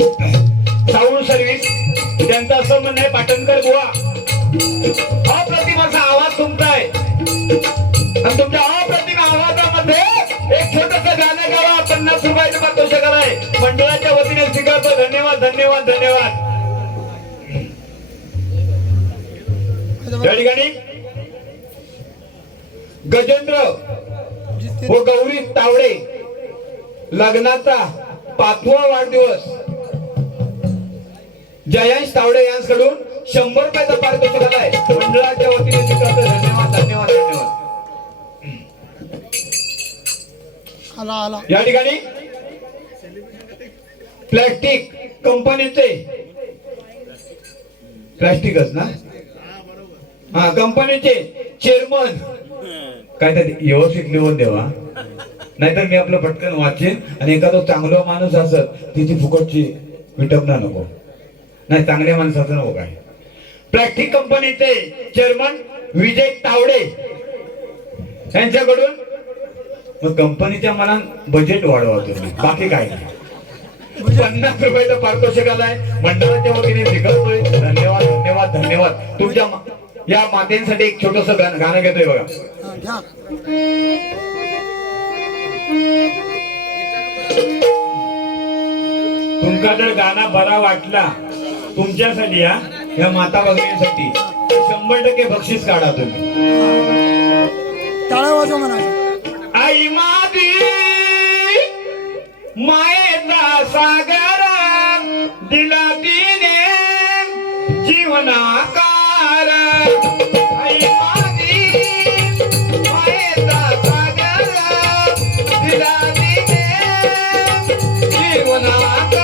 Sound service त्यांचं असं म्हणणं आहे, पाटणकर बुवा अप्रतिम असा आवाज तुमचा आहे आणि तुमच्या अप्रतिम आवाजामध्ये एक छोटस गाणं गावा, 50 रुपयाचं पारितोषिक आहे. मंडळाच्या वतीने स्वीकारतो. धन्यवाद धन्यवाद धन्यवाद. या ठिकाणी गजेंद्र व गौरी तावडे लग्नाचा 5वा वाढदिवस जयांश तावडे यांच्याकडून 100 रुपयाचा पारितोषिक आलाय. मंडळाच्या वतीने स्वीकारतो. धन्यवाद धन्यवाद धन्यवाद. या ठिकाणी प्लॅस्टिक कंपनीचे प्लॅस्टिकच ना, हा कंपनीचे चेअरमन काय तरी व्यवस्थित लिहून देवा, नाहीतर मी आपलं पटकन वाचेन आणि एखादा चांगला माणूस असत तिची फुकटची विटंबना नको, नाही चांगल्या माणसाचं नको. काय प्लॅस्टिक कंपनीचे चेअरमन विजय तावडे यांच्याकडून मग कंपनीच्या मनात बजेट वाढवा तुम्ही, बाकी काय नाही. 50 रुपयाचा पारितोषिक आलाय. मंडळाच्या वतीने स्वीकारतोय. धन्यवाद धन्यवाद धन्यवाद. तुमच्या या मातेसाठी एक छोटस गाणं घेतोय बघा. तुमका जर गाणं बरा वाटला तुमच्यासाठी या माता भगिनीसाठी 100% बक्षीस काढा तुम्ही. टाळ्या वाजवा म्हणा. आई माझी मायेचा सागर दिला तिने जीवनाकार. आई माझी मायेचा सागर दिला तिने जीवनाकार.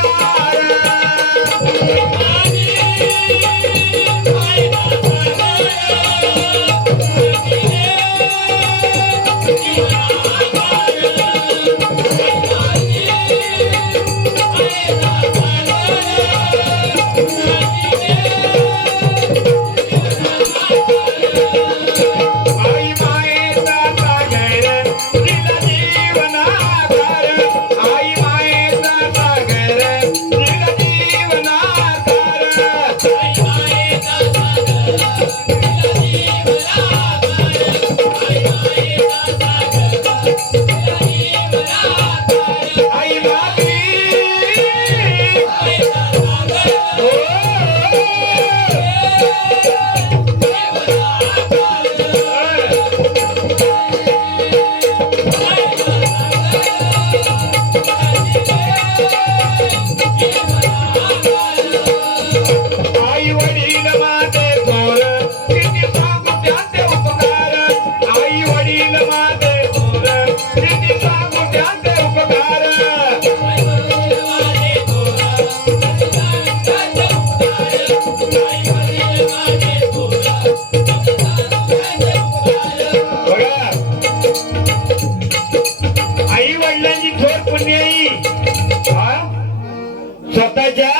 स्वतःच्या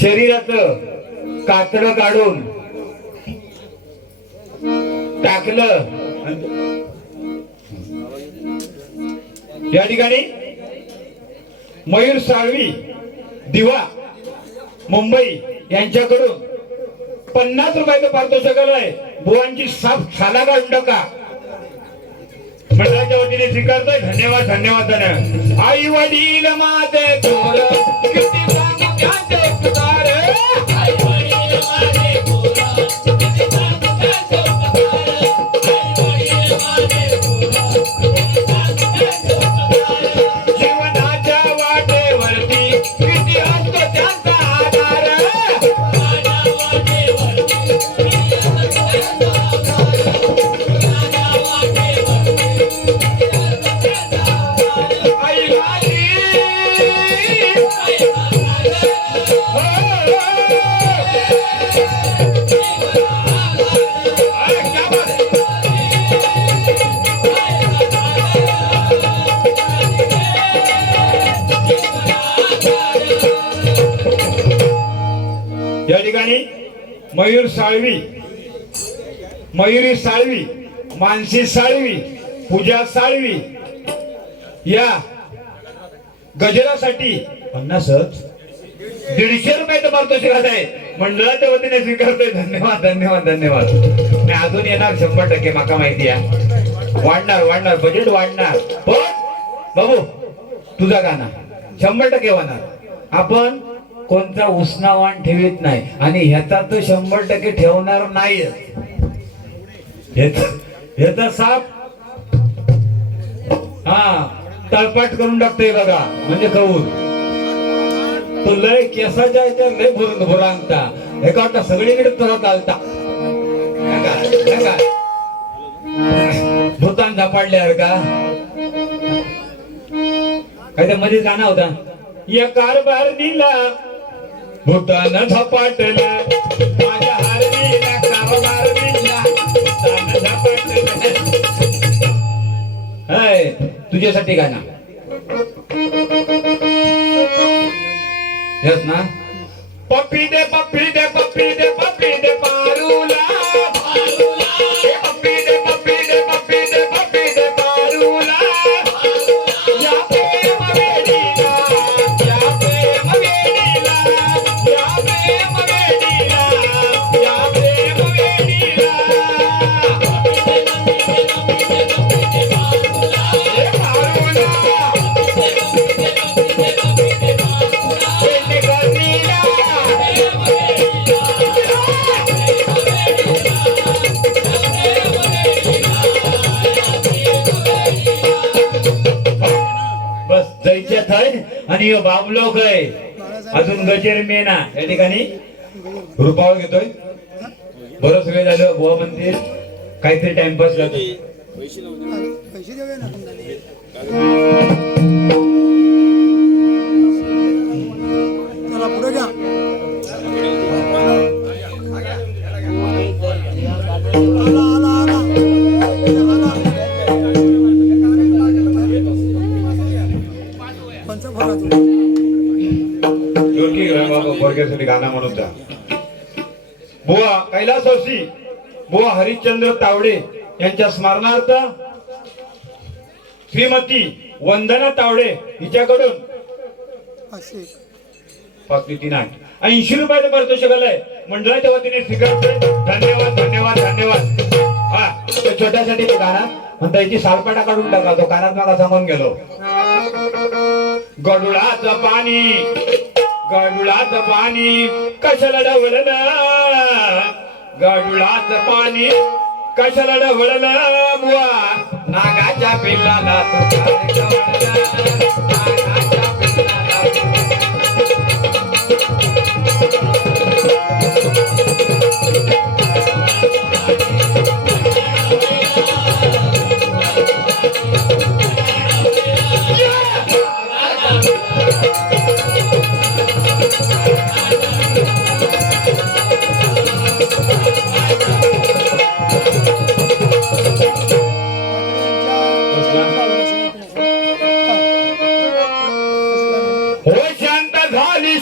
शरीराचं कातडं काढून टाकलं. या ठिकाणी मयूर साळवी दिवा मुंबई यांच्याकडून 50 रुपयाचं पारितोषिक आलंय. बुवांची साफ साला काढून टाका. मंडळाच्या वतीने स्वीकारतोय. धन्यवाद धन्यवाद धन्यवाद. आई वडील माझे थोर किती सांगू त्यांचे उपकार. आई वडील माझे थोर किती सांगू त्यांचे उपकार. आई वडील माझे थोर किती सांगू त्यांचे उपकार. जीवनाच्या वाटेवरती किती असतो त्यांचा आधार. माझ्या वाटेवरती किती असतो त्यांचा आधार. माझ्या वाटेवरती या ठिकाणी मयूर साळवी, मयुरी साळवी, मानसी साळवी, पूजा साळवी या गजरासाठी 50च 150 रुपये तर पारितोषिक आहे मंडळाच्या वतीने स्वीकारतोय. धन्यवाद धन्यवाद धन्यवाद. मी अजून येणार 100% माका माहिती आहे. वाढणार बजेट वाढणार. पण बाबू तुझा गाणं 100% होणार. आपण कोणता उसनावान ठेवीत नाही आणि ह्याचा तर 100% ठेवणार नाही. ह्याचा साप हा तळपाट करून टाकतोय बघा म्हणजे कौल तो लय केसाच्या लय भुरांगता एका वाटता सगळीकडे तसा चालता भूतान झपाडल्यावर का काय त्या मध्ये गाणं होता या कारभार दिला भूतान झपाटला माझ्या हारणीला कारभार दिला भूतान झपाटला. हाय तुझ्यासाठी गाणं येस ना. पप्पी दे पप्पी दे पप्पी दे पप्पी दे पारूला पप्पी दे पप्पी दे पप्पी दे पप्पी दे पारूला या प्रेम वेडीला या प्रेम वेडीला या प्रेम वेडीला या प्रेम वेडीला आणि ह्यो बाबलो काय अजून गजेर मेना या ठिकाणी रुपावळ घेतोय. बरंच वेळ झालं गोवा मंदिर काहीतरी टाइमपास करतो. पैसे देऊया ना चला पुढे घ्या. गाणं म्हणून जा. बुवा कैलासवासी बुवा हरिश्चंद्र तावडे यांच्या स्मरणार्थ श्रीमती वंदना तावडे हिच्याकडून 80 रुपयाचं पारितोषिक आलंय मंडळाच्या वतीने स्वीकारतोय. धन्यवाद धन्यवाद धन्यवाद. हा छोट्यासाठी तो गाणं म्हणता याची सालपाटा काढून टाका. तो कानात मला सांगून गेलो. गडुळाचं पाणी कशाला ढवळलं गडुळाचं पाणी कशाला ढवळलं बुवा नागाच्या पिल्लाला नागाच्या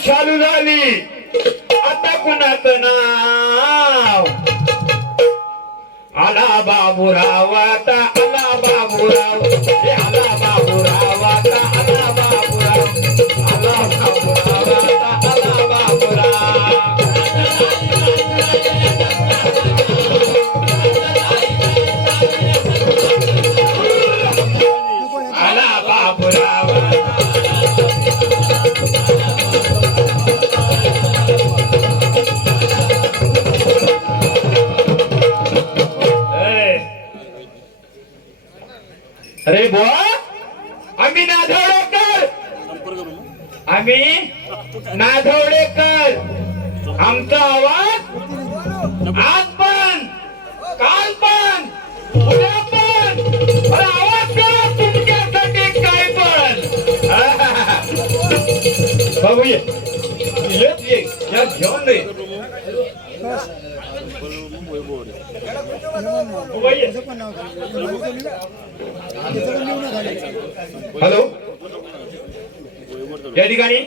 चालू झाली आता कुणाचं नाव आला बाबूराव आता आला बाबूराव आला बाबूराव आता आला बाबूराव आला बाबूराव आता आला बाबूराव आला बाबूराव. अरे बुवा आम्ही नाधवडेकर आमचा आवाज आज पण काल पण उद्या पण आवाज करा तुमच्यासाठी काय पण. बाबू ये या घेऊन दे. हॅलो या ठिकाणी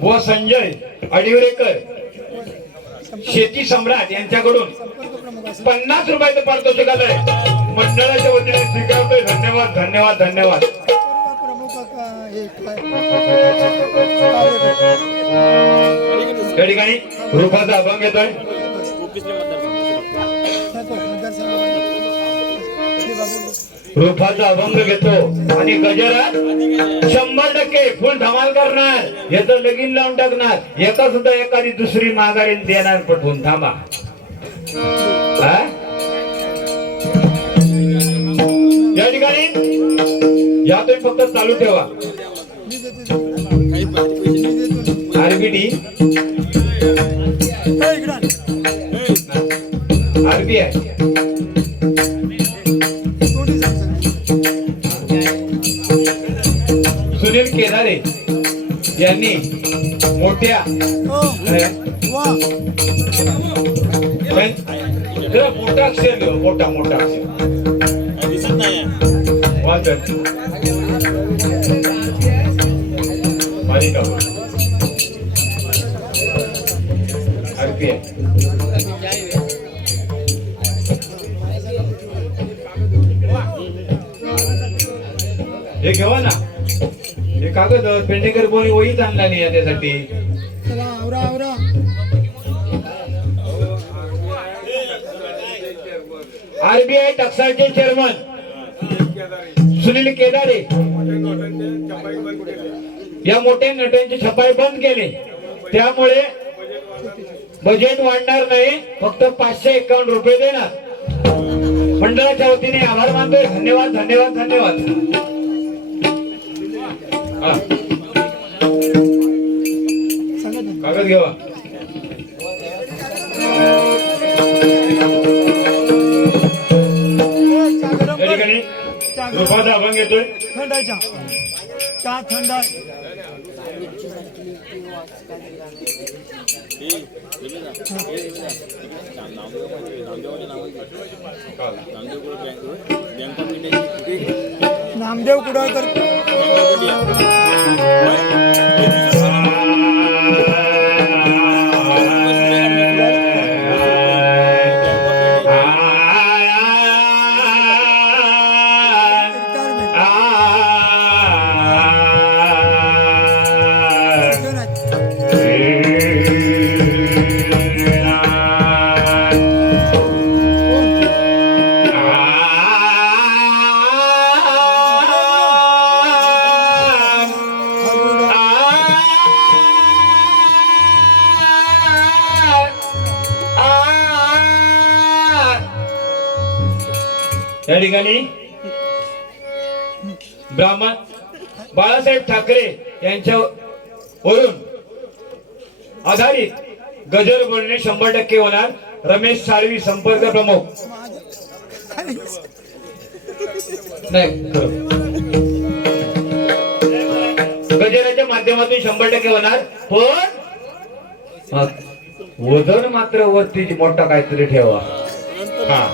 व संजय अडिवरेकर शेती सम्राट यांच्याकडून 50 रुपयाचं पारितोषिक आलंय. मंडळाच्या वतीने स्वीकारतोय. धन्यवाद धन्यवाद धन्यवाद. प्रमुख हे काय या ठिकाणी रूपाचा अभंग येतोय. रूपाचा अभंग घेतो आणि गजरात 100% फुल धमाल करणार. याचं लगीन लावून टाकणार. एका सुद्धा एखादी दुसरी माघारी देणार पटवून. थांबा हा? या ठिकाणी या तुम्ही फक्त चालू ठेवा. आरबीडी आरबीआय सुनील केदारे यांनी मोठ्या जरा मोठा अक्षर लिहो. मोठा मोठा अक्षर वाचन मालिका आरबीआय हे घेवा ना. हे कागद पेंडेकर बोनी वहीच आणला नाही त्यासाठी. चला आवरा आवरा. आरबीआय टक्साळचे चेअरमन सुनील केदारे या मोठ्या नट्यांची छपाई बंद केली. त्यामुळे बजेट वाढणार नाही. फक्त 551 रुपये देणार. मंडळाच्या वतीने आभार मानतोय. धन्यवाद धन्यवाद धन्यवाद. कागद घेवा. या ठिकाणी रूपाचा अभंग येतोय. थंडायचा चहा थंड आहे. नामदेव कुडाळकर या ठिकाणी ब्राह्मण बाळासाहेब ठाकरे यांच्या वरून आधारित गजर बोलणे 100% होणार. रमेश साळवी संपर्क प्रमुख. नाही गजराच्या माध्यमातून 100% होणार. पण वजन मात्र वरती मोठा काहीतरी ठेवा. हा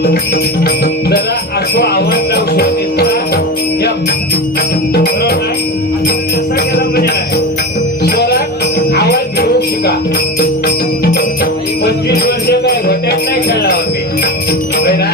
जरा असं आवडला स्वतःचा या बरोबर आहे असा केला म्हणजे नाही स्वरात आवाज घेऊ शिका 25 वर्ष काय घोट्यात नाही खेळला होते ना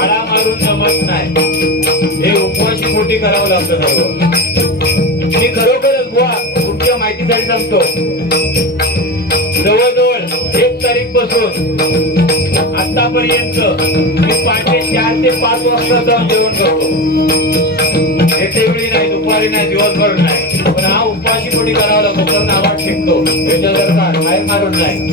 आळा मारून जमत नाही हे उपवाशी पोटी करावं लागतं सर्व मी खरोखर असतो. जवळजवळ 1 तारीख पासून आतापर्यंत मी पहाटे 4 ते 5 वाजता जाऊन जेवण करतो. येतेवेळी नाही, दुपारी नाही, दिवसभर नाही. पण हा उपाशी पोटी करावा लागतो, तर नावात शिकतो. याच्या जर का बाहेर मारून नाही.